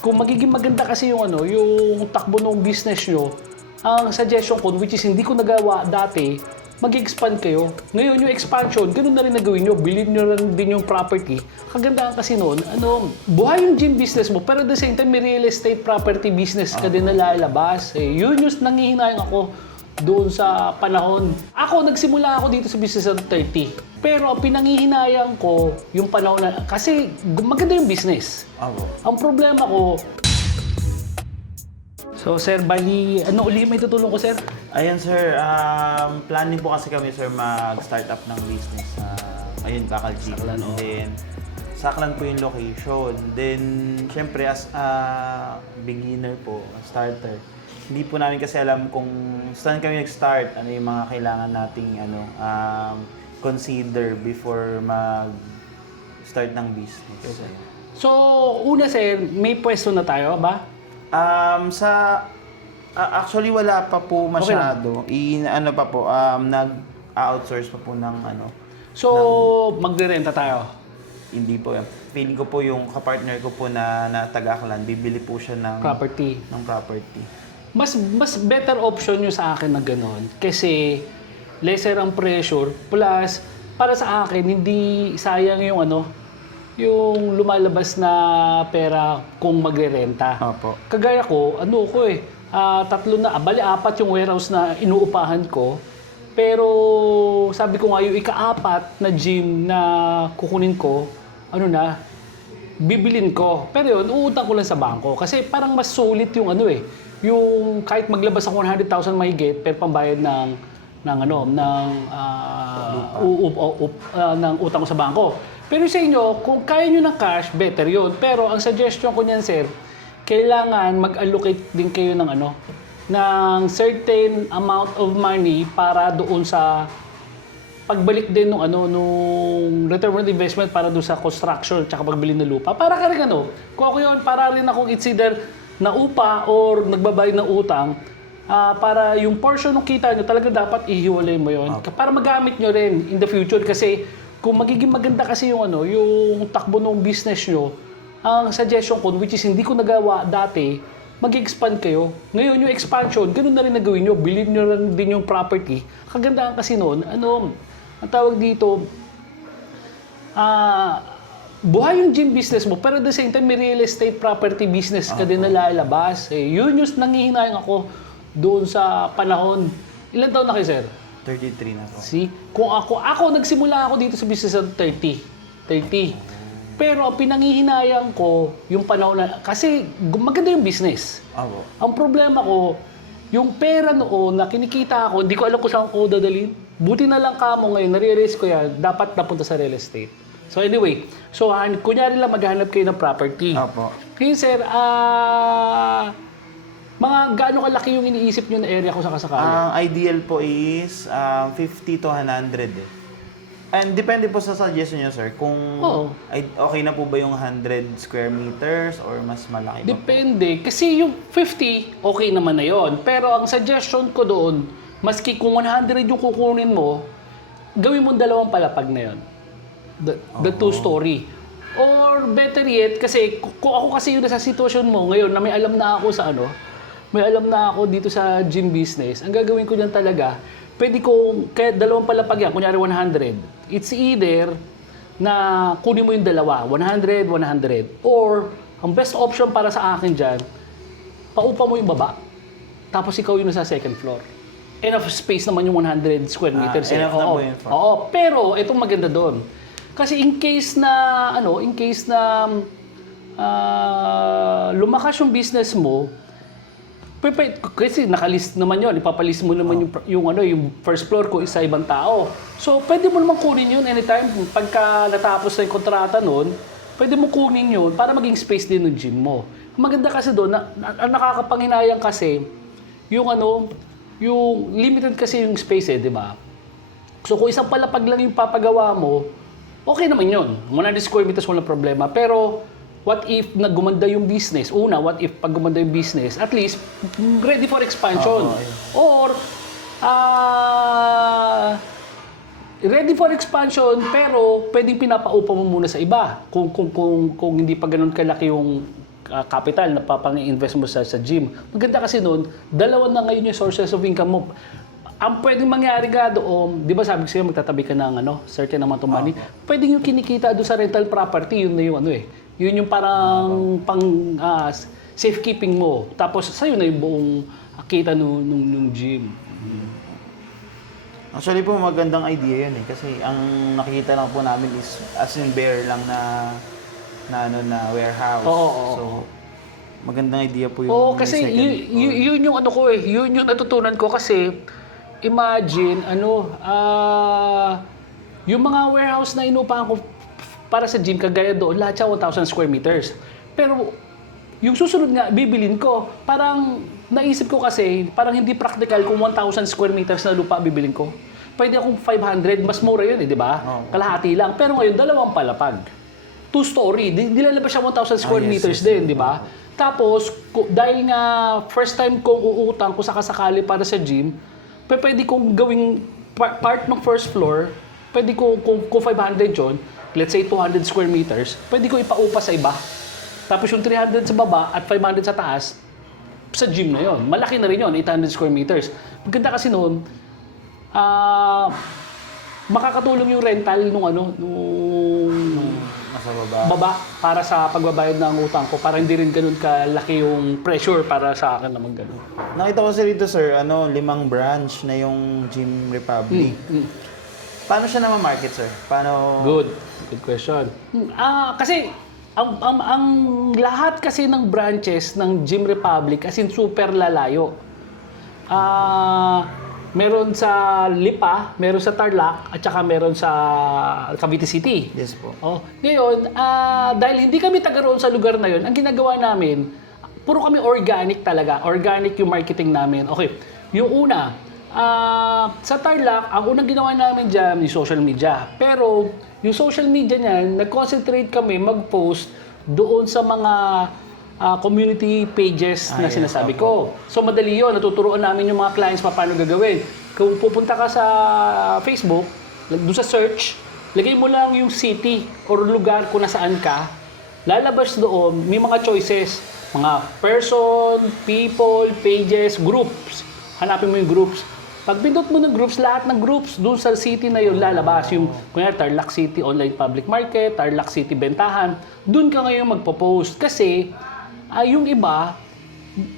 kung magiging maganda kasi yung ano, yung takbo ng business nyo, ang suggestion ko, which is hindi ko nagawa dati, mag-expand kayo. Ngayon, yung expansion, ganun na rin na gawin nyo. Bilhin nyo rin din yung property. Kagandahan kasi noon, buhay yung gym business mo, pero at the same time, may real estate property business ka din na lalabas. Yun yung nangihinayang ako doon sa panahon. Ako, nagsimula ako dito sa business at 30. Pero ang pinangihinayang ko, yung panahon na, kasi maganda yung business. Ang problema ko, so, sir, bali, ano uli may tutulong ko, sir? Ayan, sir. Planning po kasi kami, sir, mag-start up ng business. Ayun, Bakal Gym. Saklan, oh. Then, Saklan po yung location. Then, syempre, as beginner po, starter, hindi po namin kasi alam kung saan kami nag-start, ano yung mga kailangan nating consider before mag-start ng business. So, una, sir, may pwesto na tayo, ba? Actually wala pa po masyado. Ano pa po, nag-outsource pa po ng ano. So, magre-renta tayo. Hindi po yan. Feeling ko po yung kapartner ko po na taga-Aklan, bibili po siya ng Property. property. Mas better option yung sa akin na gano'n. Kasi, lesser ang pressure. Plus, para sa akin, hindi sayang yung yung lumalabas na pera kung magre-renta. Opo. Kagaya ko, apat yung warehouse na inuupahan ko. Pero sabi ko nga, yung ika-apat na gym na kukunin ko, bibilin ko. Pero yun, uutang ko lang sa bangko. Kasi parang mas sulit yung yung kahit maglabas ako 100,000 mahigit, pero pambayad ng utang ko sa bangko. Pero sa inyo, kung kaya nyo ng cash, better yun. Pero ang suggestion ko niyan, sir, kailangan mag-allocate din kayo ng certain amount of money para doon sa pagbalik din nung return on investment para doon sa construction tsaka pagbili ng lupa. Para ka rin kung ako yun, para rin akong it's either na upa or nagbabayad ng utang, para yung portion ng kita nyo talaga dapat ihiwalay mo yun. Para magamit nyo rin in the future kasi kung magiging maganda kasi yung yung takbo ng business nyo, ang suggestion ko, which is hindi ko nagawa dati, mag-expand kayo. Ngayon, yung expansion, ganun na rin na gawin nyo. Bilhin nyo rin din yung property. Kagandahan kasi noon, ang tawag dito, buhay yung gym business mo, pero at the same time, may real estate property business ka din na lalabas. Yun yung nangihinayang ako doon sa panahon. Ilan taon na kayo, sir? 33 na po. See? Kung ako nagsimula ako dito sa business at 30. Pero ang pinangihinayang ko, yung panahon na, kasi maganda yung business. Ang problema ko, yung pera noon na kinikita ako, hindi ko alam kung saan ko dadalhin. Buti na lang kamo ngayon, nare-realize ko yan, dapat napunta sa real estate. So anyway, kunyari lang maghanap kayo ng property. Kaya sir, mga gaano kalaki yung iniisip nyo na area kung sakasakali? Ang ideal po is 50 to 100 eh. And depende po sa suggestion niyo, sir, kung okay na po ba yung 100 square meters or mas malaki ba po? Depende. Kasi yung 50, okay naman na yon. Pero ang suggestion ko doon, maski kung 100 yung kukunin mo, gawin mo 2 palapag na yon. The 2-story. Or better yet, kasi kung ako kasi yung nasa sitwasyon mo ngayon na may alam na ako sa may alam na ako dito sa gym business, ang gagawin ko dyan talaga, pwede kong, kahit 2 palapag yan, kunyari 100, it's either na kunin mo yung 2, 100, 100. Or, ang best option para sa akin dyan, paupa mo yung baba, tapos ikaw yung nasa second floor. Enough space naman yung 100 square meters. Enough na po yun. Pero itong maganda doon. Kasi in case na lumakas yung business mo, kasi nakalist naman yun, ipapalist mo naman yung first floor ko isa ibang tao. So, pwede mo naman kunin yun anytime. Pagka natapos na yung kontrata nun, pwede mo kunin yun para maging space din ng gym mo. Maganda kasi doon, ang nakakapanghinayang kasi, yung limited kasi yung space di ba? So, kung isang palapag lang yung papagawa mo, okay naman yun. 100 square meters walang problema. Pero, what if gumanda yung business? What if pag gumanda yung business, at least, ready for expansion. Or, ready for expansion, pero pwedeng pinapaupa mo muna sa iba. Kung hindi pa ganun kalaki yung capital na papang-invest mo sa gym. Maganda kasi noon, dalawa na ngayon yung sources of income mo. Ang pwedeng mangyari nga doon, di ba sabi ko sa'yo, magtatabi ka ng certain amount of money, pwedeng yung kinikita doon sa rental property, yun na yung yun yung parang safekeeping mo. Tapos sa'yo na yung buong kita nung gym. Actually po, magandang idea yun kasi ang nakikita lang po namin is as in bare lang na warehouse. So, magandang idea po yung Oo, kasi second floor. yun yung yun yung natutunan ko kasi imagine yung mga warehouse na inupahan ko para sa gym kagaya doon, lahat siya 1,000 square meters. Pero yung susunod nga bibilin ko, parang naisip ko kasi parang hindi practical kung 1,000 square meters na lupa bibilin ko. Pwede akong 500, mas mura yun di ba? Kalahati lang. Pero ngayon, dalawang palapag. 2-story. Nilalabas siya 1,000 square meters din, di ba? Tapos, dahil nga first time kong uutang kung sakasakali para sa gym, pwede kong gawing part ng first floor, pwede ko, kung 500 yun, let's say 200 square meters, pwede ko ipaupa sa iba. Tapos yung 300 sa baba at 500 sa taas, sa gym na yon. Malaki na rin yun, 800 square meters. Maganda kasi noon, makakatulong yung rental nung Nasa baba para sa pagbabayad ng utang ko para hindi rin ganun kalaki yung pressure para sa akin naman ganun. Nakita ko dito sir, 5 branch na yung Gym Republic. Paano siya naman market sir? Paano? Good question. Kasi ang lahat kasi ng branches ng Gym Republic as in super lalayo. Meron sa Lipa, meron sa Tarlac, at saka meron sa Cavite City. Yes po. Ngayon, dahil hindi kami taga roon sa lugar na yon, ang ginagawa namin, puro kami organic talaga. Organic yung marketing namin. Okay, yung una, sa Tarlac, ang unang ginawa namin dyan, yung social media. Pero, yung social media niyan, nag-concentrate kami mag-post doon sa mga community pages na sinasabi ko. So, madali yun. Natuturuan namin yung mga clients paano gagawin. Kung pupunta ka sa Facebook, doon sa search, lagay mo lang yung city or lugar kung nasaan ka. Lalabas doon, may mga choices. Mga person, people, pages, groups. Hanapin mo yung groups. Pag pindot mo ng groups, lahat ng groups doon sa city na yun lalabas. Yung kunyari, Tarlac City Online Public Market, Tarlac City Bentahan. Doon ka ngayon magpo-post. Kasi yung iba,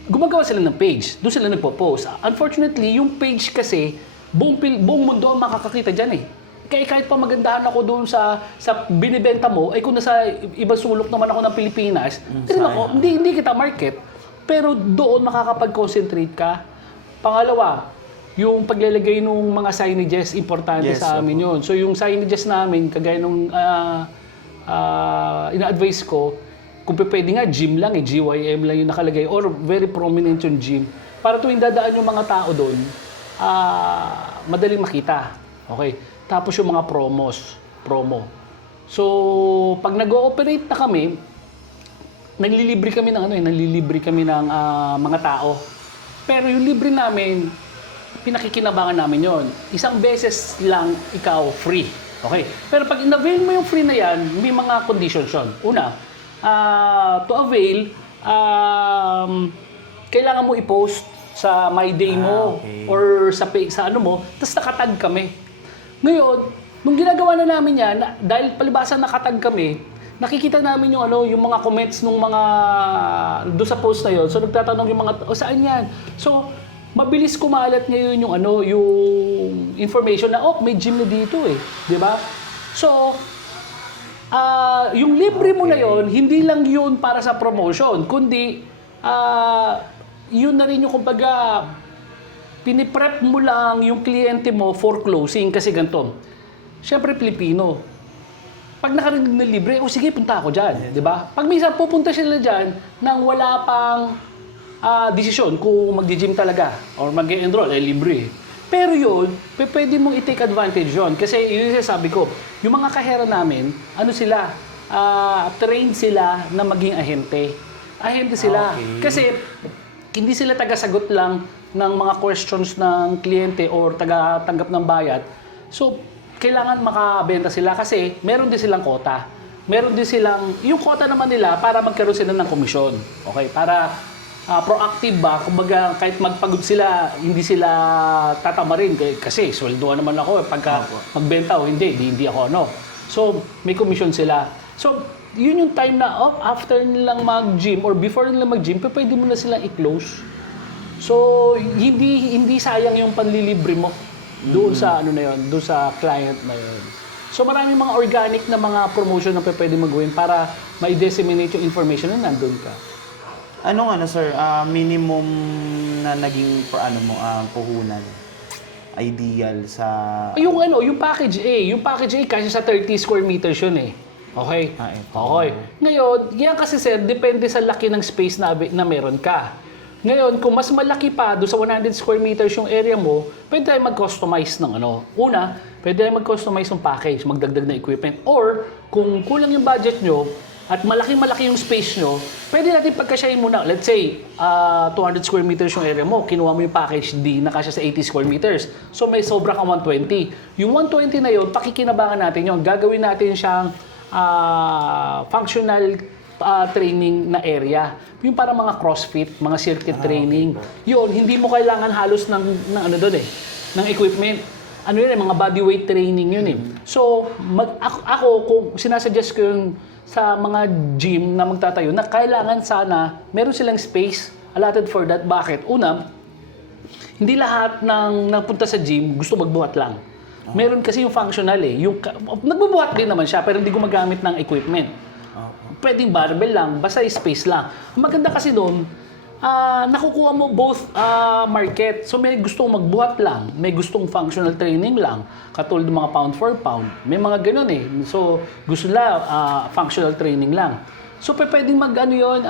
gumagawa sila ng page. Doon sila nagpo-post. Unfortunately, yung page kasi, buong mundo ang makakakita dyan eh. Kaya kahit pa magandahan ako doon sa binibenta mo, ay kung nasa ibang sulok naman ako ng Pilipinas, hindi kita market. Pero doon makakapag-concentrate ka. Pangalawa, yung paglalagay ng mga signages, importante sa amin yun. So yung signages namin, kagaya nung ina-advise ko, kung pwede nga, gym lang GYM lang yung nakalagay or very prominent yung gym. Para tuwing dadaan yung mga tao doon, madaling makita. Okay. Tapos yung mga promo. So, pag nag-ooperate na kami, nalilibre kami ng mga tao. Pero yung libre namin, pinakikinabangan namin yon. Isang beses lang ikaw free. Okay? Pero pag in-avail mo yung free na yan, may mga conditions yun. Una, to avail, kailangan mo i-post sa My Day mo or sa ano mo, tapos nakatag kami. Ngayon, nung ginagawa na namin yan, dahil palibasa nakatag kami, nakikita namin yung mga comments ng mga doon sa post na yon. So nagtatanong yung mga saan yan? So mabilis kumalat ngayon yung information na may gym na dito eh, 'di ba? So yung libre mo na yon, hindi lang yun para sa promotion, kundi yun na rin yung kumbaga piniprep mo lang yung kliyente mo for closing kasi ganito. Siyempre Pilipino. Pag nakarinig na libre, sige, punta ako dyan, di ba? Pag minsan pupunta sila dyan nang wala pang desisyon kung mag-gym talaga or mag-enroll, libre. Pero yun, pwede mong i-take advantage yun. Kasi yun yung sabi ko, yung mga kahera namin, trained sila na maging ahente. Ahente sila. Kasi hindi sila taga-sagot lang ng mga questions ng kliyente or taga-tanggap ng bayad. So, kailangan makabenta sila kasi meron din silang quota. meron din silang, yung quota naman nila para magkaroon sila ng komisyon. Okay? Para proactive ba, kumbaga kahit magpagod sila, hindi sila tatamarin. Kasi sweldoan naman ako pagka magbenta o hindi ako ano. So, may komisyon sila. So, yun yung time na after nilang mag-gym or before nilang mag-gym, pwede mo na silang i-close. So, hindi sayang yung panlilibre mo doon sa ano na yun, doon sa client na yun. So, maraming mga organic na mga promotion na pwede mag-gawin para ma-disseminate yung information na nandun ka. Anong sir, minimum na naging puhunan? Ideal sa... Yung package A. Yung package A kasi sa 30 square meters yun eh. Okay? Ito. Okay. Ngayon, yan kasi sir, depende sa laki ng space na meron ka. Ngayon, kung mas malaki pa, doon sa 100 square meters yung area mo, pwede tayo mag-customize ng ano. Una, pwede tayo mag-customize ng package, magdagdag na equipment. Or, kung kulang yung budget nyo, at malaki yung space nyo, pwede natin pagkasyahin muna. Let's say, 200 square meters yung area mo, kinuha mo yung package D, nakasya sa 80 square meters. So, may sobra kang 120. Yung 120 na yun, pakikinabangan natin yun. Gagawin natin siyang functional training na area. Yung para mga CrossFit, mga circuit training. Yun, hindi mo kailangan halos ng ano doon eh, ng equipment. Ano yun eh, mga bodyweight training yun eh. So, ako kung sinasuggest ko yun sa mga gym na magtatayo, na kailangan sana meron silang space allotted for that. Bakit? Una, hindi lahat ng napunta sa gym gusto magbuhat lang. Meron kasi yung functional eh. Nagbubuhat din naman siya pero hindi gumagamit ng equipment. Pwedeng barbell lang, basta space lang. Ang maganda kasi doon, nakukuha mo both market. So may gustong magbuhat lang, may gustong functional training lang, katulad ng mga pound for pound. May mga ganun eh. So gusto nila functional training lang. So pwedeng mag-ano yun,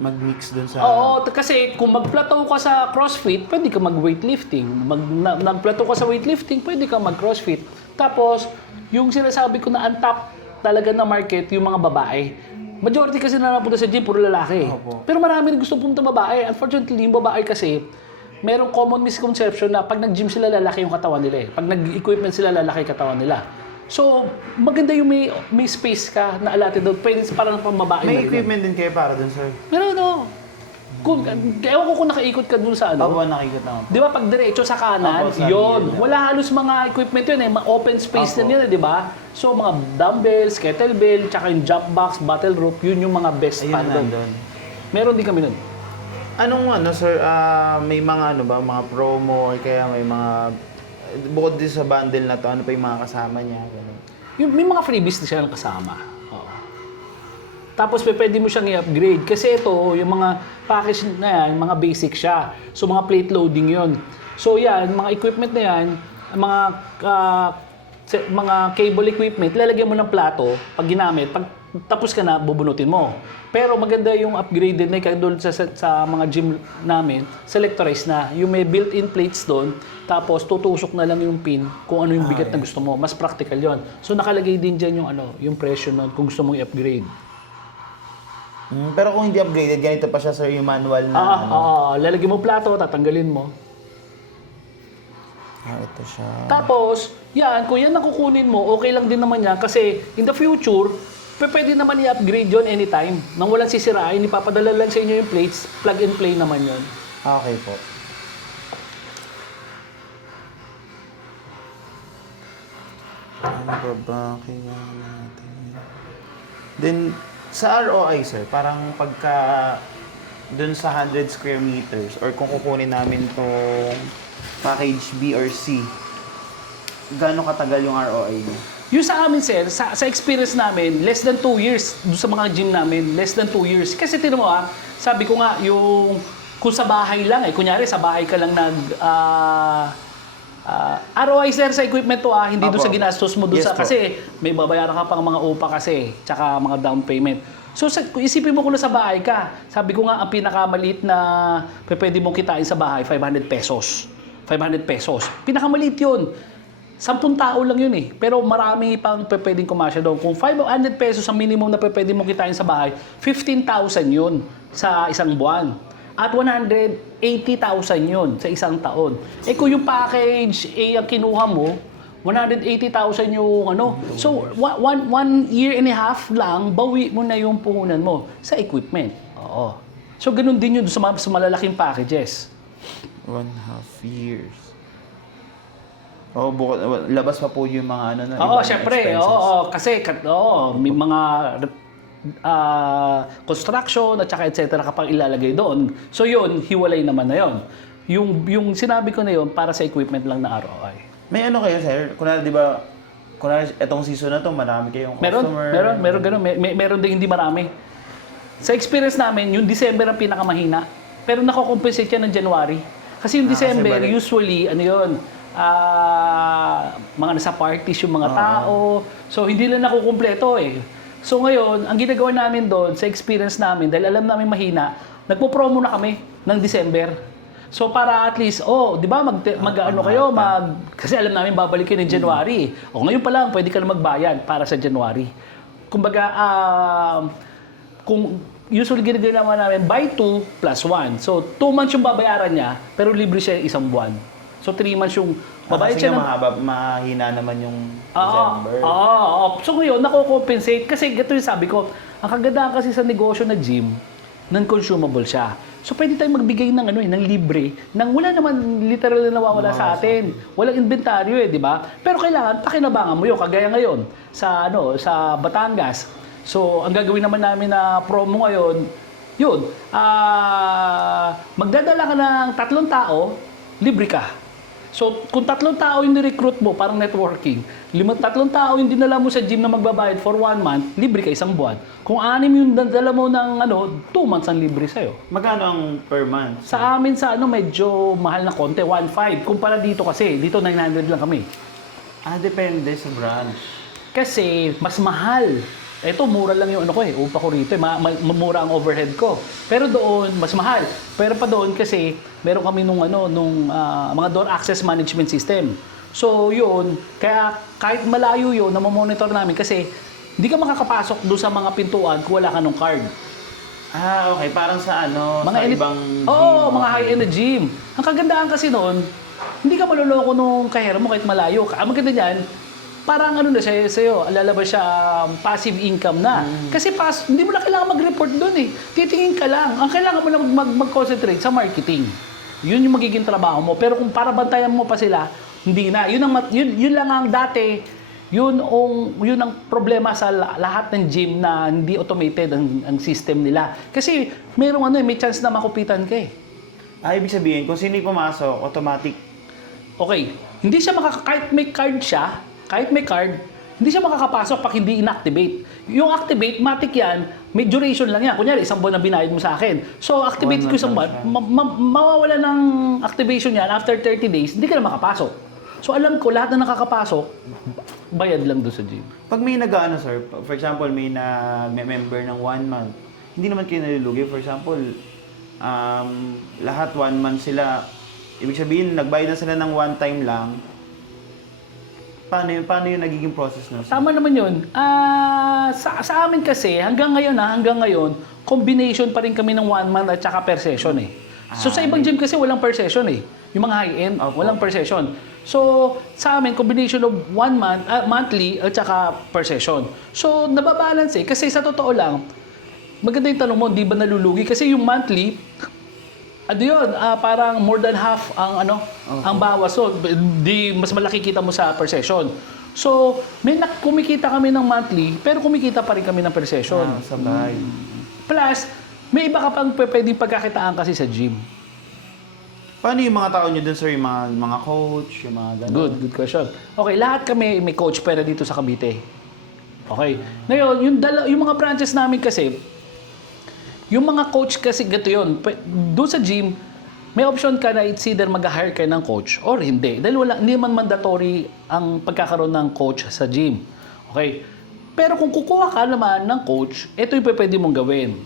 mag-mix dun sa... Oo, kasi kung mag-plateau ka sa CrossFit, pwede ka mag-weightlifting. Nag-plateau ka sa weightlifting, pwede ka mag-CrossFit. Tapos, yung sinasabi ko na untap talaga na market, yung mga babae. Majority kasi na napunta sa gym, puro lalaki. Opo. Pero marami rin gusto pumunta babae. Unfortunately, yung babae kasi, merong common misconception na pag nag-gym sila, lalaki yung katawan nila eh. Pag nag-equipment sila, lalaki yung katawan nila. So, maganda yung may space ka na allotted doon. Pwede parang pang babae. May equipment din kayo para dun, sir? Meron, no. Ewan ko kung nakaikot ka dun sa ano. Opo, nakikita naman. Di ba pag diretso sa kanan, Opo, sa yun. gilid. Wala halos mga equipment yun eh. Open space Opo. na yun, di ba? So mga dumbbells, kettlebell, tsaka yung jump box, battle rope, yun yung mga best Ayun pa doon. nandun. Meron din kami nun. Anong sir, may mga mga promo or kaya may mga... Bukod din sa bundle na to, ano pa yung mga kasama niya? Ganun. May mga freebies na siya kasama. Oo. Tapos pwede mo siyang i-upgrade. Kasi ito, yung mga package na yan, mga basic siya. So mga plate loading yun. So yan, mga equipment na yan, mga cable equipment, lalagyan mo ng plato, pag ginamit, pag tapos ka na, bubunutin mo. Pero maganda yung upgraded na doon sa mga gym namin, selectorized na. Yung may built-in plates doon, tapos tutusok na lang yung pin kung ano yung bigat na gusto mo. Mas practical yon. So nakalagay din dyan yung presyo nun kung gusto mong i-upgrade. Pero kung hindi upgraded, ganito pa siya, sir, yung manual na Lalagyan mo plato, tatanggalin mo. Ito siya. Tapos, yan, kung yan ang kukunin mo, okay lang din naman yan kasi in the future, pwede naman i-upgrade yon anytime. Nang walang sisirain, ipapadala lang sa inyo yung plates, plug and play naman yon. Okay po. Ano ba kailangan natin? Then, sa ROI, sir, parang pagka dun sa 100 square meters or kung kukunin namin tong package B or C, gaano katagal yung ROI niya? Yung sa amin, sir, sa experience namin, less than 2 years. Doon sa mga gym namin, less than 2 years. Kasi tinan mo sabi ko nga, yung kung sa bahay lang kunyari sa bahay ka lang ROI, sir, sa equipment to hindi doon sa ginastos mo doon Yes, sa, kasi may babayaran ka pang mga upa kasi, tsaka mga down payment. So, isipin mo kung sa bahay ka. Sabi ko nga, ang pinakamaliit na pwede mong kitain sa bahay, 500 pesos. 500 pesos. Pinakamaliit yun. 10 tao lang yun eh. Pero marami pang pwedeng kumasya doon. Kung 500 pesos ang minimum na pwede mong kitain sa bahay, 15,000 yun sa isang buwan. At 180,000 yun sa isang taon. Kung yung package A ang kinuha mo, 180,000 yung ano. So, one year and a half lang, bawi mo na yung puhunan mo sa equipment. Oo. So, ganun din yun sa malalaking packages. 1.5 years. Labas pa po yung mga ano na Oo, ibang syempre. expenses. Oo, kasi may mga construction at saka etc. kapag ilalagay doon. So, yun, hiwalay naman na yun. Yung sinabi ko na yun, para sa equipment lang na ROI. May ano kayo, sir? Kunwari, di ba, etong season na to, marami kayong customer. Meron ganun. Meron din hindi marami. Sa experience namin, yung December ang pinakamahina. Pero nako-compensate yan ng January. Kasi yung December, kasi usually, ano yun, mga nasa parties yung mga tao. So, hindi lang nakukumpleto eh. So, ngayon, ang ginagawa namin doon, sa experience namin, dahil alam namin mahina, nagpo-promo na kami ng December. So para at least, di ba, kasi alam namin babalik yun in January. O ngayon pa lang, pwede ka na magbayad para sa January. Kumbaga, kung usually ginagawa namin, buy 2 plus 1. So 2 months yung babayaran niya, pero libre siya isang buwan. So 3 months yung babayad kasi siya mahina naman yung December. So ngayon, nako-compensate. Kasi ito yung sabi ko, ang kagandahan kasi sa negosyo na gym, non-consumable siya. So pwede tayong magbigay ng ng libre nang wala naman literal na nawawala sa atin. Walang inventaryo di ba? Pero kailangan pakinabangan mo 'yon kagaya ngayon sa sa Batangas. So ang gagawin naman namin na promo ngayon, magdadala ka ng 3 tao, libre ka. So, kung 3 tao yung ni-recruit mo, parang networking, 3 tao yung dinala mo sa gym na magbabayad for 1 month, libre ka isang buwan. Kung 6 yung dinala mo ng 2 months ang libre sa'yo. Magkano ang per month? Sa amin medyo mahal na konti, 1.5. Kumpara dito kasi, dito 900 lang kami. Depende sa branch. Kasi, mas mahal. Ito, mura lang yung upa ko rito. Mura ang overhead ko. Pero doon, mas mahal. Pero pa doon kasi, meron kami nung mga door access management system. So, yun, kaya kahit malayo yun, namomonitor namin kasi hindi ka makakapasok doon sa mga pintuan kung wala ka nung card. Okay. Parang sa Mga sa ibang gym. mga high-end na gym. Ang kagandahan kasi noon, hindi ka maluloko nung kahera mo kahit malayo. Ang maganda niyan, parang sa'yo, lalabas siya passive income na. Kasi hindi mo na kailangan mag-report doon eh. Titingin ka lang. Ang kailangan mo lang mag-concentrate sa marketing. Yun yung magiging trabaho mo. Pero kung para bantayan mo pa sila, hindi na. Yun lang ang dati. Yun ang problema sa lahat ng gym na hindi automated ang system nila. Kasi may chance na makupitan ka eh. Ibig sabihin, kung sino yung pumasok, automatic. Okay. Hindi siya kahit may card siya, hindi siya makakapasok pag hindi inactivate. Yung activate, matik yan, may duration lang yan. Kunyari, 1 buwan na binayad mo sa akin. So, activate ko 1 buwan, mawawala ng activation yan after 30 days, hindi ka na makapasok. So, alam ko, lahat na nakakapasok, bayad lang doon sa gym. Pag may sir, for example, may member ng 1 month, hindi naman kayo nalulugi. For example, lahat 1 month sila, ibig sabihin, nagbayad na sila ng 1 time lang. Paano yung nagiging process nun? Tama naman yun. Sa amin kasi, hanggang ngayon, combination pa rin kami ng 1 month at saka per session eh. So sa ibang gym kasi walang per session eh. Yung mga high-end, walang per session. So sa amin, combination of 1 month, monthly at saka per session. So nababalance eh. Kasi sa totoo lang, maganda yung tanong mo, di ba nalulugi? Kasi yung monthly, parang more than half ang bawas. So, mas malaki kita mo sa per session. So, kumikita kami ng monthly, pero kumikita pa rin kami ng per session. Sabay. Plus, may iba ka pang pwedeng pagkakitaan kasi sa gym. Paano yung mga tao nyo dun, sir? Yung mga coach, yung mga gano'n? Good question. Okay, lahat kami may coach pera dito sa Cavite. Okay. Ngayon, yung mga branches namin kasi, yung mga coach kasi gato yun. Doon sa gym, may option ka na it's either mag-hire ka ng coach or hindi. Dahil hindi man mandatory ang pagkakaroon ng coach sa gym. Okay? Pero kung kukuha ka naman ng coach, ito yung pwede mong gawin.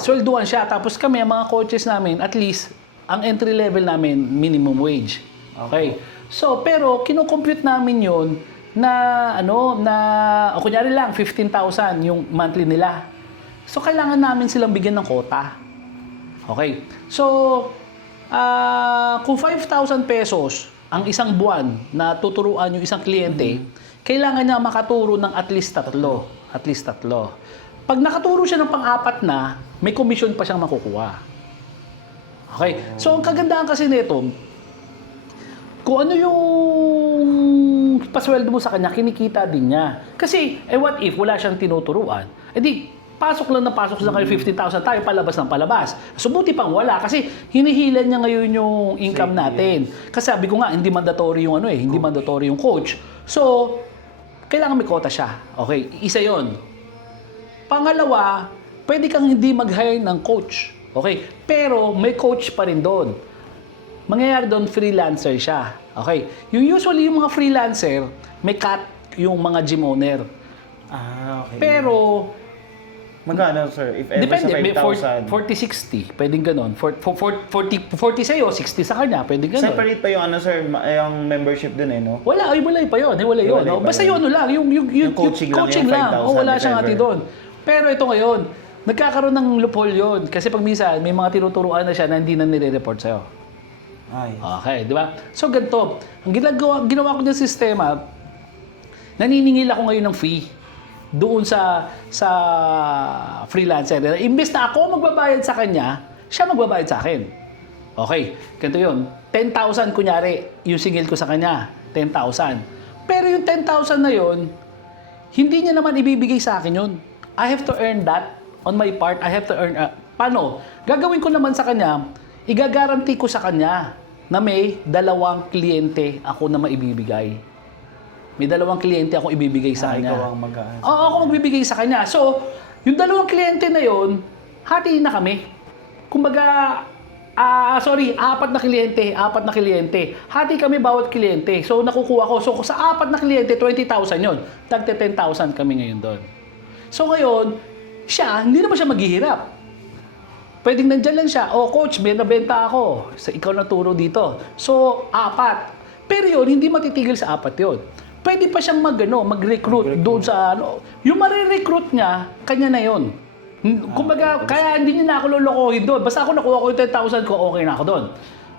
Swelduan siya. Tapos kami, ang mga coaches namin, at least, ang entry level namin, minimum wage. Okay? So, pero kino-compute namin yun kunyari lang, 15,000 yung monthly nila. So, kailangan namin silang bigyan ng quota. Okay. So, kung 5,000 pesos ang isang buwan na tuturuan yung isang kliyente, kailangan niya makaturo ng at least tatlo. At least tatlo. Pag nakaturo siya ng pang-apat na, may commission pa siyang makukuha. Okay? So, ang kagandahan kasi nito, kung ano yung pasweldo mo sa kanya, kinikita din niya. Kasi, what if wala siyang tinuturuan? Di, pasok lang kayo 50,000 tayo, palabas ng palabas. So, buti pang wala kasi hinihilan niya ngayon yung income natin. Kasi sabi ko nga, hindi mandatory yung hindi mandatory yung coach. So, kailangan may quota siya. Okay, isa yon. Pangalawa, pwede kang hindi mag-hire ng coach. Okay? Pero may coach pa rin doon. Mangyayari doon, freelancer siya. Okay? Usually, yung mga freelancer, may cut yung mga gym owner. Okay. Pero, magkano, sir? If ever depende, may sa 5,000. 40-60. Pwedeng ganon. 40 sa'yo, 60 sa kanya. Pwedeng ganon. Separate pa yung sir, yung membership dun no? Wala pa yun. Wala yun. Hiwalay pa Basta yun. yun lang. Yung coaching lang, yung 5,000 wala if siyang ever. ati doon. Pero ito ngayon, nagkakaroon ng loophole yun. Kasi pag minsan, may mga tinuturuan na siya na hindi na nire-report sa'yo. Ay. Okay, di ba? So, ganito. Ang ginawa ko ng sistema, naniningil ako ngayon ng fee doon sa freelancer. Imbes na ako magbabayad sa kanya, siya magbabayad sa akin. Okay, ganito yun. 10,000 kunyari, yung singil ko sa kanya. 10,000. Pero yung 10,000 na yun, hindi niya naman ibibigay sa akin yun. I have to earn that on my part. I have to earn... paano? Gagawin ko naman sa kanya, igagaranti ko sa kanya na may 2 kliyente ako na maibibigay. May 2 kliyente ako ibibigay sa kanya. Ikaw ang mag-aas. Oo, ako magbibigay sa kanya. So, yung 2 kliyente na yon, hatiin na kami. Kumbaga, 4 na kliyente. Hati kami bawat kliyente. So, nakukuha ko. So, sa 4 na kliyente, 20,000 yon. Tagte 10,000 kami ngayon doon. So, ngayon, hindi naman siya maghihirap. Pwedeng nandyan lang siya. Coach, may nabenta ako. Ikaw naturo dito. So, 4. Pero yun, hindi matitigil sa 4 yun. Pwede pa siyang mag-recruit doon sa Yung marirecruit niya, kanya na yun. Kumbaga, kaya hindi niya na ako lolokohin doon. Basta ako nakuha ko yung 10,000 ko, okay na ako doon.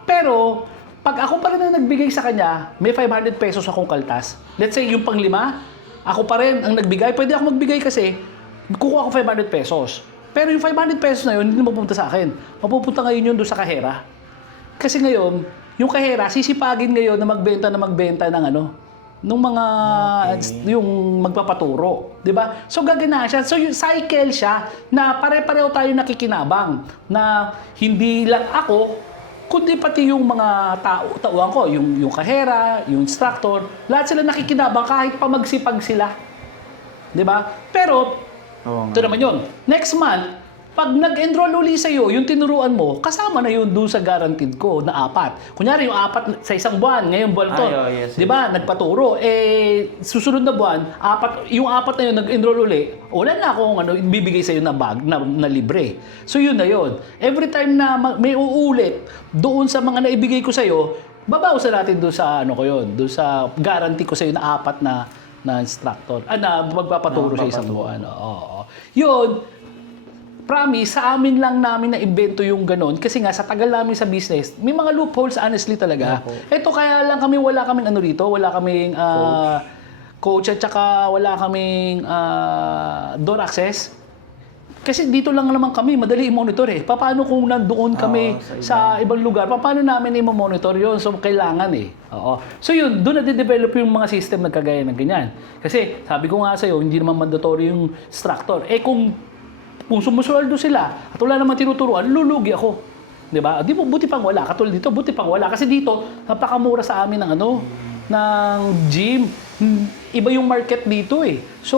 Pero, pag ako pa rin na nagbigay sa kanya, may 500 pesos akong kaltas. Let's say, yung pang-5, ako pa rin ang nagbigay. Pwede ako magbigay kasi, kukuha ko 500 pesos. Pero yung 500 pesos na yun, hindi mapupunta sa akin. Mapupunta ngayon yun doon sa kahera. Kasi ngayon, yung kahera, sisipagin ngayon na magbenta ng nung mga yung magpapaturo, 'di ba? So gagana siya. So yung cycle siya na pare-pareho tayo nakikinabang na hindi lang ako kundi pati yung mga tauhan ko, yung kahera, yung instructor, lahat sila nakikinabang kahit pa magsipag sila. 'Di ba? Pero ito naman 'yon. Next month, pag nag-enroll uli sa'yo, yung tinuruan mo, kasama na yun doon sa guaranteed ko na 4. Kunyari, yung 4 sa isang buwan, ngayong buwan to. Yes, di ba? Nagpaturo. Susunod na buwan, yung 4 na yun, nag-enroll uli, wala na akong bibigay sa'yo na bag, na libre. So yun na yun. Every time na may uulit doon sa mga naibigay ko sa'yo, babawasan natin doon sa doon sa guarantee ko sa'yo na 4 na instructor, na magpapaturo sa isang buwan. Oo. Yun, promise, sa amin lang namin na-invento yung ganon. Kasi nga, sa tagal namin sa business, may mga loopholes, honestly talaga. Ito, kaya lang wala kaming wala kaming coach at saka wala kaming door access. Kasi dito lang naman kami, madali i-monitor Paano kung nandoon kami sa ibang lugar? Paano namin i-monitor yun? So, kailangan Oo. So yun, doon na-develop yung mga system na kagaya ng ganyan. Kasi, sabi ko nga sa'yo, hindi naman mandatory yung instructor. Kung sumusuweldo sila at wala naman tinuturuan, lulugi ako. 'Di ba? Buti pang wala. Katulad dito, buti pang wala. Kasi dito, napakamura sa amin ng ng gym. Iba yung market dito So,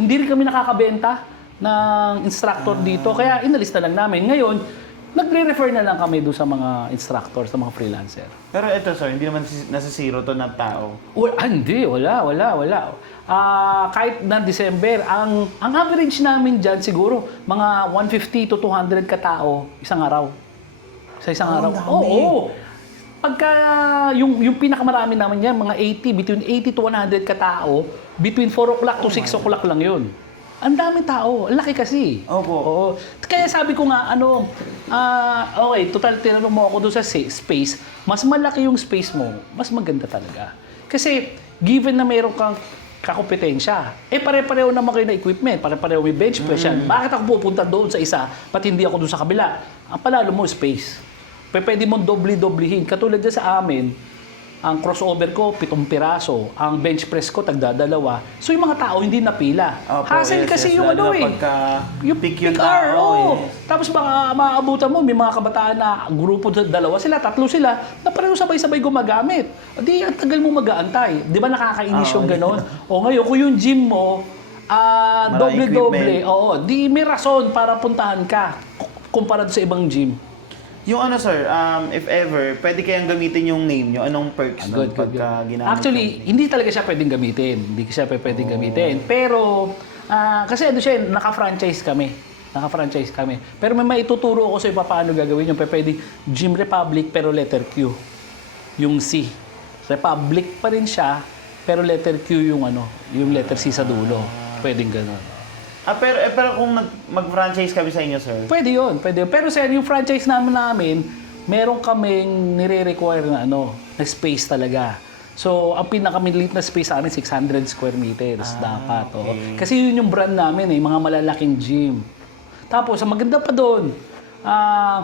hindi rin kami nakakabenta ng instructor dito. Kaya inalis na lang namin. Ngayon, nagre-refer na lang kami doon sa mga instructor, sa mga freelancer. Pero ito, sir, hindi naman nasa zero to na tao. Hindi. Wala. Kahit na December, ang average namin dyan siguro, mga 150 to 200 katao isang araw. Sa isang araw. Oo. Pagka yung pinakamarami naman yan, mga 80, between 80 to 100 katao, between 4 o'clock to 6 o'clock lang yun. Ang daming tao. Ang laki kasi. Opo. Oo. Kaya sabi ko nga, okay, total tinanong mo ako doon sa space, mas malaki yung space mo, mas maganda talaga. Kasi, given na mayroon kang kakompetensya, pare-pareho naman kayo na equipment, pare-pareho may bench press yan. Bakit ako pupunta doon sa isa, pati hindi ako doon sa kabila? Ang panalo mo, space. Pwede mong doble-doblehin. Katulad dyan sa amin, ang crossover ko, 7 piraso. Ang bench press ko, tagdadalawa. So yung mga tao hindi napila. Opo, Hassle kasi yung lalo ano na pagka yung pick yung pick tao. oo. Yes. Tapos baka maabutan mo, may mga kabataan na grupo, dalawa sila, tatlo sila, na pareho sabay-sabay gumagamit. Di, ang tagal mo mag-aantay. Di ba nakakainis yung ganon? O ngayon, kung yung gym mo, Maraming doble-doble, equipment. di may rason para puntahan ka kumpara sa ibang gym. Yung ano sir, if ever, pwede kayang gamitin yung name nyo. Anong perks doon pagka ginamit? Actually, hindi talaga siya pwedeng gamitin. Hindi siya pwedeng gamitin. Pero, kasi ano siya, naka-franchise kami. Naka-franchise kami. Pero may maituturo ako sa paano gagawin yung pwedeng Gym Republic pero letter Q. Yung C. Republic pa rin siya, pero letter Q yung yung letter C sa dulo. Pwedeng gano'n. Pero kung mag-franchise kami sa inyo sir, Pwede yun, pwede yun. Pero sir, yung franchise namin, meron kaming nire-require na na space talaga. So, ang pinakamiliit na space sa amin, 600 square meters dapat. Oh. Kasi yun yung brand namin, mga malalaking gym. Tapos, ang maganda pa doon,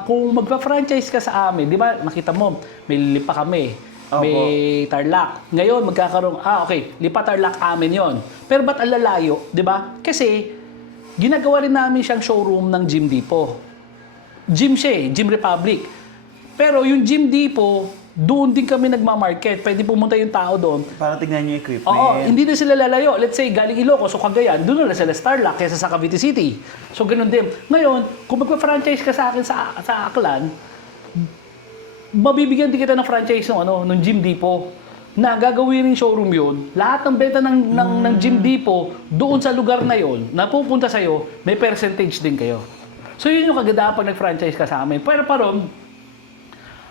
kung magpa-franchise ka sa amin, di ba, nakita mo, may lipa kami, may Tarlac. Ngayon, magkakaroon, okay, lipa Tarlac amin yon. Pero ba't ang lalayo, di ba? Kasi, ginagawa rin namin siyang showroom ng Gym Depot. Gym siya Gym Republic. Pero yung Gym Depot, doon din kami nagmamarket. Pwede pumunta yung tao doon. para tignan nyo yung equipment. Oo, hindi na sila lalayo. Let's say, galing Ilocos o Cagayan, doon na sila Starlac kaysa sa Cavite City. So, ganun din. Ngayon, kung magpa-franchise ka sa akin sa Aklan, mabibigyan din kita ng franchise ng Gym Depot na gagawin yung showroom yun. Lahat ng benta ng Gym Depot doon sa lugar na yun, na pupunta sa'yo, may percentage din kayo. So, yun yung kagandahan pag nag-franchise ka sa amin. Pero parang,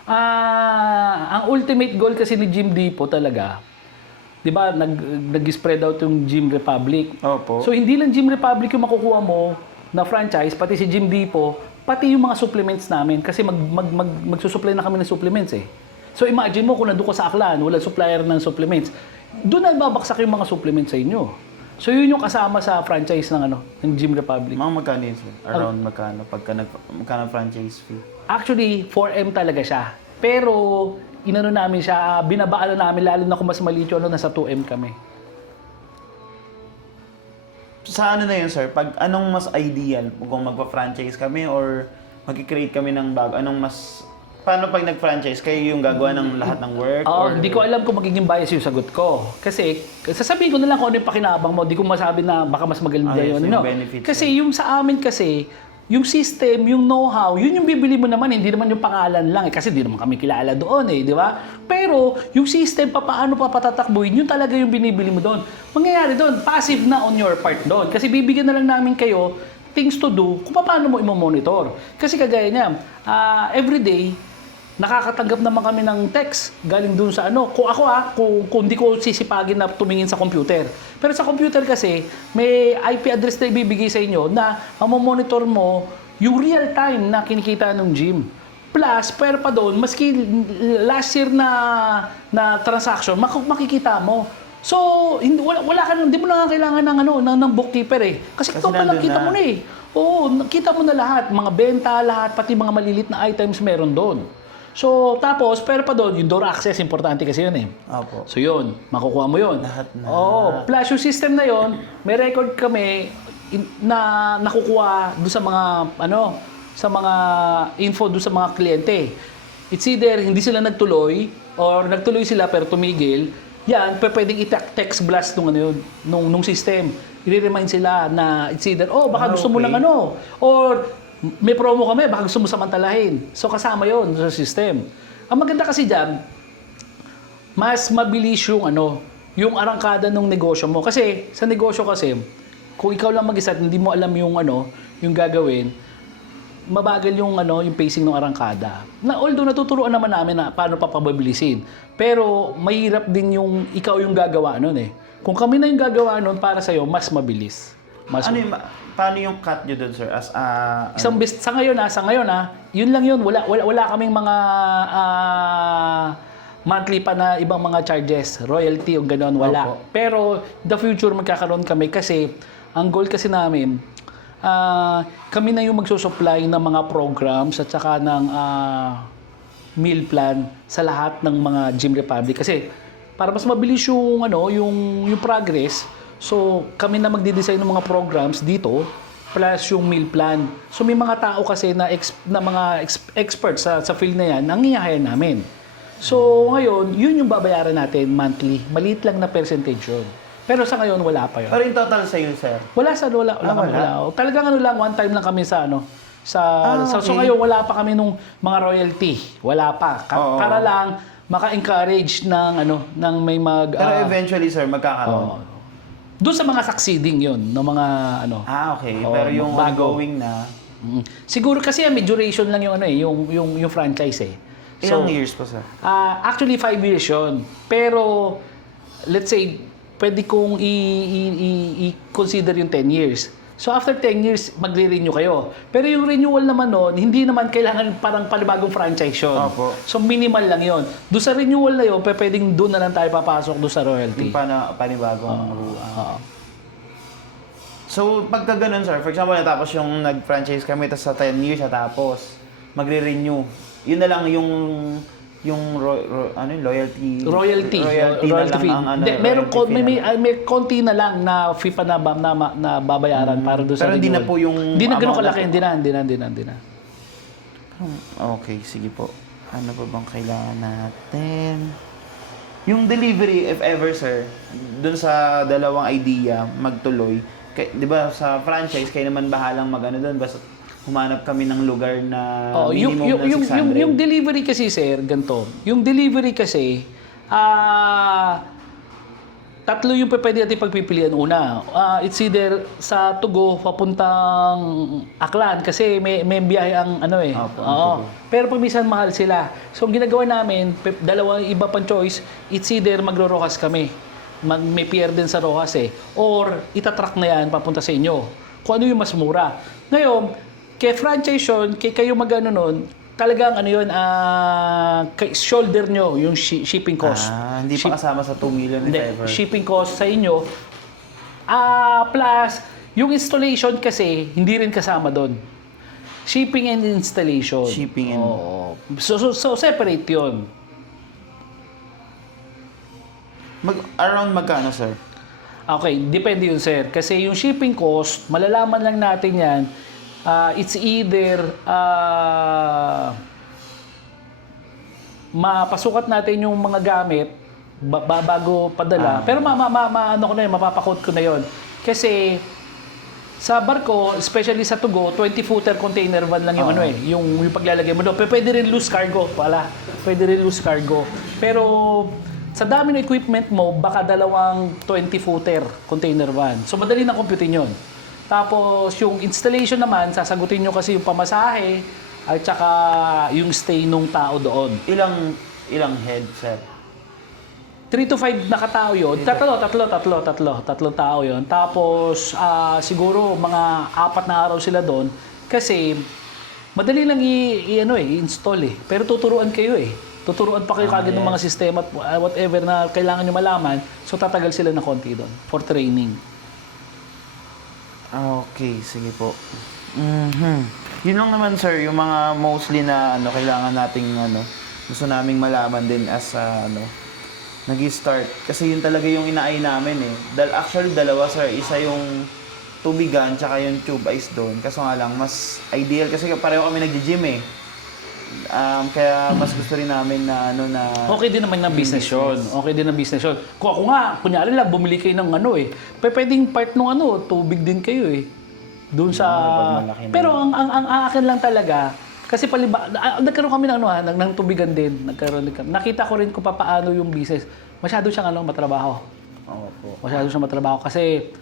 ang ultimate goal kasi ni Gym Depot talaga, di ba, nag-spread out yung Gym Republic. Opo. So, hindi lang Gym Republic yung makukuha mo na franchise, pati si Gym Depot, pati yung mga supplements namin. Kasi magsusupply na kami ng supplements So, imagine mo kung nandun ka sa Aklan, walang supplier ng supplements. Doon na babaksak yung mga supplements sa inyo. So, yun yung kasama sa franchise ng Gym Republic. Mga magkano yun sir? Around magkano? Magkano franchise fee? Actually, 4M talaga siya. Pero, namin siya, binabaala namin, lalo na kung mas maliit yun, nasa 2M kami. Sa ano na yun sir? Anong mas ideal? Kung magpa-franchise kami or mag-create kami ng bago? Paano pag nag-franchise? Kayo yung gagawa ng lahat ng work? Hindi ko alam kung magiging bias yung sagot ko. Kasi, sasabihin ko na lang kung ano yung pakinabang mo. Di ko masabi na baka mas magaling yun. yung benefits, Kasi yung sa amin kasi, yung system, yung know-how, yun yung bibili mo naman, hindi naman yung pangalan lang. Kasi di naman kami kilala doon di ba? Pero, yung system, paano pa patatakbuhin, yun talaga yung binibili mo doon. Mangyayari doon, passive na on your part doon. Kasi bibigyan na lang namin kayo things to do kung paano mo i-monitor. Kasi kagaya niya, everyday, nakakatanggap naman kami ng text galing dun sa Kung ako kung di ko sisipagin na tumingin sa computer. Pero sa computer kasi, may IP address na ibibigay sa inyo na monitor mo yung real time na kinikita ng gym. Plus, pero pa doon, maski last year na transaction, makikita mo. So, hindi mo na kailangan ng bookkeeper Kasi total lang kita mo na Oo, kita mo na lahat. Mga benta, lahat, pati mga malilit na items meron doon. So, tapos, pero pa doon, yung door access, importante kasi yun Opo. So yun, makukuha mo yun. Lahat na. Oo, plus yung system na yun, may record kami na nakukuha doon sa mga, sa mga info doon sa mga kliyente. It's either hindi sila nagtuloy, or nagtuloy sila pero tumigil, yan, pwedeng i-text blast nung system. I-remind sila na it's either, baka gusto mo lang or may promo kami, baka gusto mo samantalahin. So, kasama yon sa system. Ang maganda kasi dyan, mas mabilis yung arangkada ng negosyo mo. Kasi, sa negosyo kasi, kung ikaw lang mag-isa at hindi mo alam yung gagawin, mabagal yung pacing ng arangkada. Although natuturuan naman namin na paano papabilisin. Pero, mahirap din yung ikaw yung gagawa nun Kung kami na yung gagawa nun, para sa'yo, mas mabilis. Mas, Paano yung cut nyo doon, sir? As sa ngayon yun lang yun. Wala kaming mga monthly pa na ibang mga charges, royalty o gano'n, wala. Opo. Pero the future magkakaroon kami kasi ang goal kasi namin, kami na yung magsusupply ng mga programs at saka ng meal plan sa lahat ng mga Gym Republic. Kasi para mas mabilis yung progress, so kami na magdi-design ng mga programs dito plus yung meal plan. So may mga tao kasi na mga experts sa field na yan, ang i-hire namin. So ngayon, yun yung babayaran natin monthly. Maliit lang na percentage yun. Pero sa ngayon, wala pa yun. Pero yung total sales, sir? Wala. Wala. Talagang one time lang kami sa okay. So ngayon, wala pa kami nung mga royalty. Wala pa. Oo. Para lang maka-encourage ng may Pero eventually, sir, magkakaroon. doon sa mga succeeding yun, ng mga Okay. Oo, Pero yung bago. ongoing na, Siguro kasi may duration lang yung franchise eh. ilang years pa, sir? Actually 5 years yun. Pero let's say pwede kong i-consider yung 10 years. So after 10 years, magre-renew kayo. Pero yung renewal naman nun, hindi naman kailangan parang panibagong franchise yun. Opo. So minimal lang yun. Doon sa renewal na yun, pwedeng doon na lang tayo papasok doon sa royalty. Yung panibagong So, pagka ganun, sir, for example, natapos yung nag-franchise kami, tapos sa 10 years natapos, magre-renew. Yun na lang yung loyalty Royalty na lang fee. ang Hindi, royalty fee na lang. may konti na lang na fee pa na babayaran para doon sa Pero hindi na renewal. po yung Hindi na ganun amount kalaki, na- hindi na. Okay, sige po. Ano pa bang kailangan natin? Yung delivery, if ever, sir, dun sa dalawang idea, magtuloy. Di ba, sa franchise, kayo naman bahalang mag-ano dun, basta humanap kami ng lugar na minimum na 600. Yung delivery kasi, sir, ganito. Yung delivery kasi, tatlo yung pwede natin pagpipilian. Una, it's either sa Tugo, papuntang Aklan, kasi may biyahe ang Opo, ang Oo. Tugo. Pero pag minsan mahal sila. So, ang ginagawa namin, dalawang iba pang choice, it's either magro-Rojas kami. May pier din sa Rojas eh. Or, itatrack na yan, papunta sa inyo. Kung ano yung mas mura. Ngayon, kay franchise yun, kayo mag-ano nun, talagang shoulder nyo yung shipping cost. Hindi pa kasama sa 2 million if Hindi, ever. shipping cost sa inyo. Plus, yung installation kasi, hindi rin kasama doon. Shipping and installation. Shipping and- Oo. So separate yun. Around magkano, sir? Okay, depende yun, sir. Kasi yung shipping cost, malalaman lang natin yan, it's either mapasukat natin yung mga gamit bago padala. Pero mapapakot ko na yun. Kasi sa barko, especially sa Tugo, 20-footer container van lang yung yung paglalagay mo doon. Pero pwede rin loose cargo pala. Pwede rin loose cargo. Pero sa dami ng equipment mo, baka dalawang 20-footer container van. So madali na computein yun. Tapos yung installation naman, sasagutin nyo kasi yung pamasahe at saka yung stay nung tao doon. Ilang head, sir? 3 to 5 na katao yun. Tatlong tao yun. Tapos siguro mga 4 na araw sila doon kasi madali lang i-install eh. Pero tuturuan kayo eh. Tuturuan pa kayo kagad ng mga sistema at whatever na kailangan nyo malaman. So tatagal sila na konti doon for training. Okay, sige po. Yun lang naman, sir, yung mga mostly na kailangan nating gusto naming malaman din as nag-start. Kasi yun talaga yung inaay namin eh. Actually, dalawa, sir. Isa yung tubigan, tsaka yung tube ice doon. Kaso nga lang, mas ideal kasi pareho kami nag-gym eh. Kaya mas gusto rin namin na Okay din naman ng business yun. Okay din ng business yun. Kung ako nga, kunyari lang, bumili kayo ng pwedeng part ng tubig din kayo eh. Doon sa... Pero ang akin lang talaga, kasi nagkaroon kami ng tubigan din. Nakita ko rin kung paano yung business. Masyado siyang matrabaho. Opo. Masyado siyang matrabaho kasi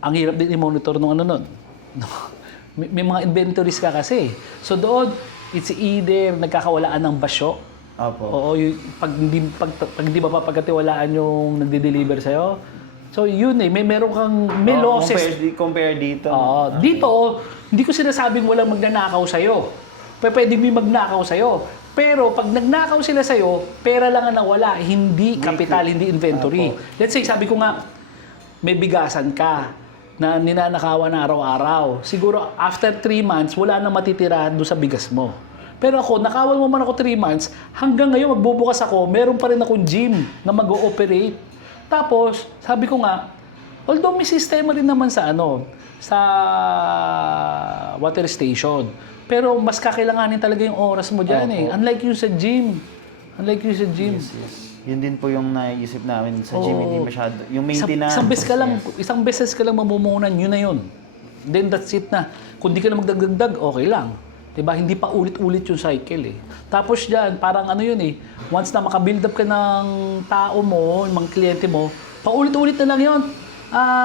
ang hirap din i-monitor ng nun. May mga inventories ka kasi. So doon, it's either nagkakawalaan ng basyo. Opo. Oo, pag hindi mapapagkatiwalaan yung nagde-deliver sa'yo, So yun meron kang, may losses. Compare dito. Oo. Dito, hindi ko sinasabing walang magnanakaw sa'yo. Pwede may magnakaw sa'yo. Pero pag nagnakaw sila sa'yo, pera lang ang nawala, hindi kapital, hindi inventory. Let's say, sabi ko nga, may bigasan ka na ninanakawan na araw-araw. Siguro after 3 months, wala na matitira doon sa bigas mo. Pero ako, nakawan mo man ako 3 months, hanggang ngayon magbubukas ako, meron pa rin akong gym na mag-ooperate. Tapos, sabi ko nga, although may sistema rin naman sa sa water station, pero mas kakailanganin talaga yung oras mo dyan Unlike yung sa gym. Yes. Yun din po yung naisip namin sa gym, hindi masyado. Yung maintenance. Isang beses ka lang mamumunan, yun na yun. Then that's it na. Kung di ka na magdagdag, okay lang. Diba? Hindi pa ulit-ulit yung cycle Tapos dyan, parang yun once na makabuild up ka ng tao mo, yung mga kliyente mo, paulit-ulit na lang yun.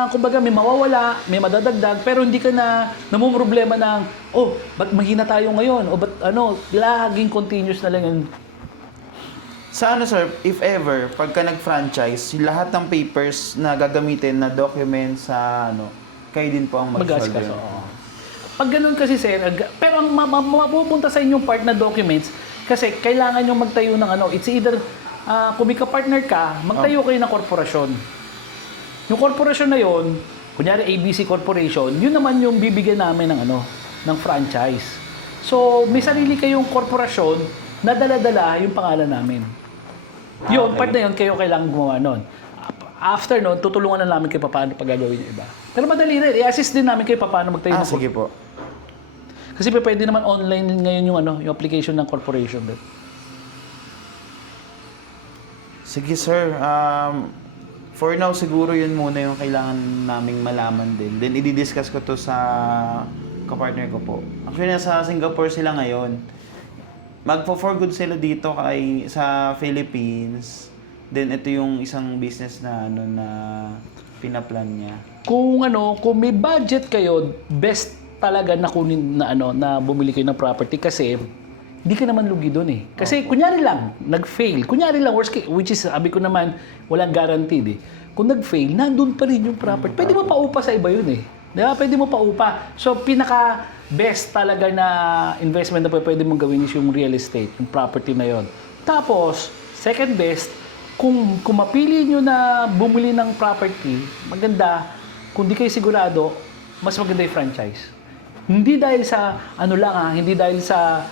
Kumbaga may mawawala, may madadagdag, pero hindi ka na namumroblema ng, ba't mahina tayo ngayon? O ba't laging continuous na lang yun. Sa sir, if ever, pagka nag-franchise, lahat ng papers na gagamitin na documents sa kayo din po ang mag-solve. Pag ganun kasi sir, pero ang mapupunta sa inyong part na documents, kasi kailangan nyo magtayo ng it's either, kung may ka-partner ka, magtayo kayo ng korporasyon. Yung korporasyon na yon, kunyari ABC Corporation, yun naman yung bibigyan namin ng franchise. So, may sarili kayong korporasyon na dala-dala yung pangalan namin. Yun, part na yun, kayo kailangan gumawa nun. After nun, tutulungan na namin kayo paano pagagawin yung iba. Pero madali rin, i-assist din namin kayo paano magtayo ng sige po. Kasi pwede naman online ngayon yung application ng corporation din. Sige sir, for now siguro yun muna yung kailangan naming malaman din. Then i-discuss ko to sa kapartner ko po. Actually nasa Singapore sila ngayon. Magpo-for good sila dito sa Philippines. Then ito yung isang business na na pinaplan niya. Kung may budget kayo, best talaga na kunin na bumili kayo ng property kasi hindi ka naman lugi doon Kasi kunyari lang, nag-fail. Kunyari lang, worst case, which is, sabi ko naman, walang guaranteed Kung nag-fail, nandun pa rin yung property. Pwede mo paupa sa iba yun Di ba? Pwede mo paupa. So, pinaka-best talaga na investment na pwede mong gawin is yung real estate, yung property na yon. Tapos, second best, kung mapili nyo na bumili ng property, maganda, kung di kayo sigurado, mas maganda yung franchise. Hindi dahil sa hindi dahil sa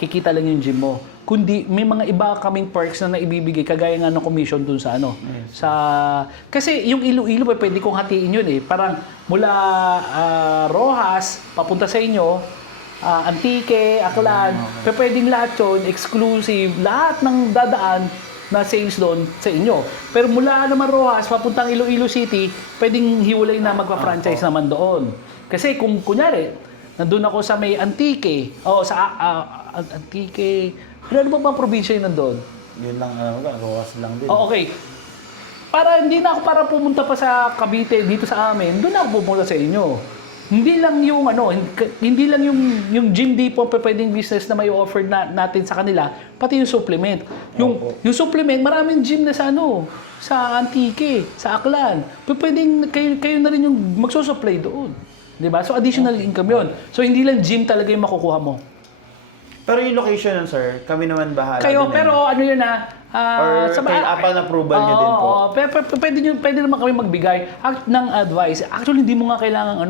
kikita lang yung gym mo. Kundi may mga iba kaming perks na naibibigay kagaya nga ng commission dun sa kasi yung Iloilo pwede kong hatiin yun Parang mula Rojas papunta sa inyo, Antique, Aklan, pwedeng lahat yun, exclusive, lahat ng dadaan na sales doon sa inyo. Pero mula naman Rojas papuntang Iloilo City, pwedeng hiwalay na magpa-franchise naman doon. Kasi kung kunyari, nandun ako sa may Antique, Antique, ano ba bang probinsya yun nandun? Yun lang, Rojas lang din. Okay. Hindi na ako para pumunta pa sa Cavite dito sa amin, doon ako pupunta sa inyo. Hindi lang yung yung gym depot pwedeng business na may offer natin sa kanila, pati yung supplement. Yung supplement, maraming gym na sa Antique, sa Aklan. Pwedeng kayo na rin yung magsusupply doon. 'Di ba? So additional income 'yon. So hindi lang gym talaga yung makukuha mo. Pero yung location nun, sir, kami naman bahala. Kayo, pero yun or upon approval nyo din po. Pwede naman kami magbigay ng advice. Actually, hindi mo nga kailangan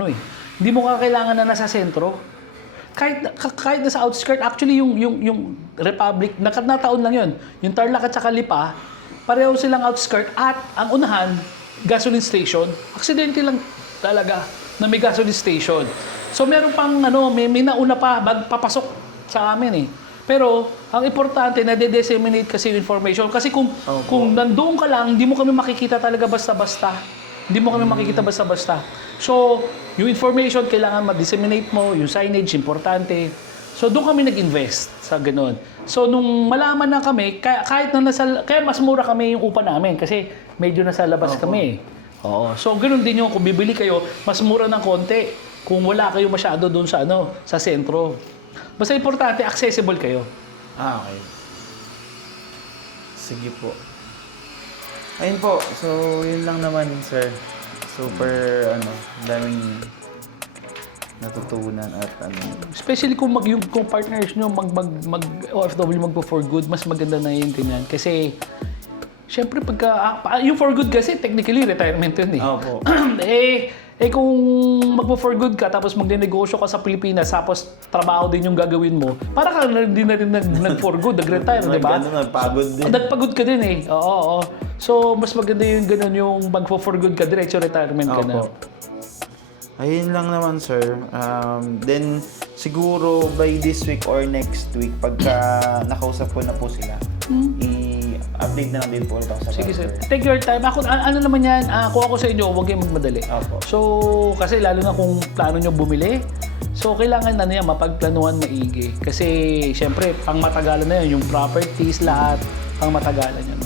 Hindi mo nga kailangan na nasa sentro. Kahit nasa outskirt, actually yung Republic, nakataon lang yun. Yung Tarlac at saka Lipa, pareho silang outskirt at ang unahan, gasoline station. Aksidente lang talaga na may gasoline station. So meron pang may nauna pa papasok sa amin Pero ang importante na de-disseminate kasi yung information kasi kung nandoon ka lang, hindi mo kami makikita talaga basta-basta. Hindi mo kami makikita basta-basta. So, yung information kailangan ma-disseminate mo, yung signage importante. So, doon kami nag-invest sa ganun. So, nung malaman na kami, kaya mas mura kami yung upa namin kasi medyo nasa labas kami. Oo. So, ganoon din yung kung bibili kayo, mas mura ng konti kung wala kayo masyado doon sa sentro. Basta importante, accessible kayo. Okay. Sige po. Ayun po, so yun lang naman sir. Super daming natutunan at Especially kung kung partners nyo mag OFW magpo for good, mas maganda na yun ganyan. Kasi syempre yung for good kasi technically retirement yun eh. Opo. Kung magpo for good ka tapos magnenegosyo ka sa Pilipinas tapos trabaho din yung gagawin mo, para ka din na rin nag for good, nag-retire, di ba? Nagpagod din. Nagpagod ka din eh. Oo. So mas maganda yung ganun yung magpo for good ka, diretso retirement ka na. Opo. Ayun lang naman, sir. Then, siguro by this week or next week, pagka nakausap ko na po sila, i-update na lang din po ulit ako sa Sige sir, partner. take your time. Ano naman yan, kung ako sa inyo, huwag kayong magmadali. Opo. So, kasi lalo na kung plano nyo bumili, so kailangan na yan, mapagplanuhan maigi. Kasi, syempre, pang matagalan na yun, yung properties, lahat, pang matagalan yan.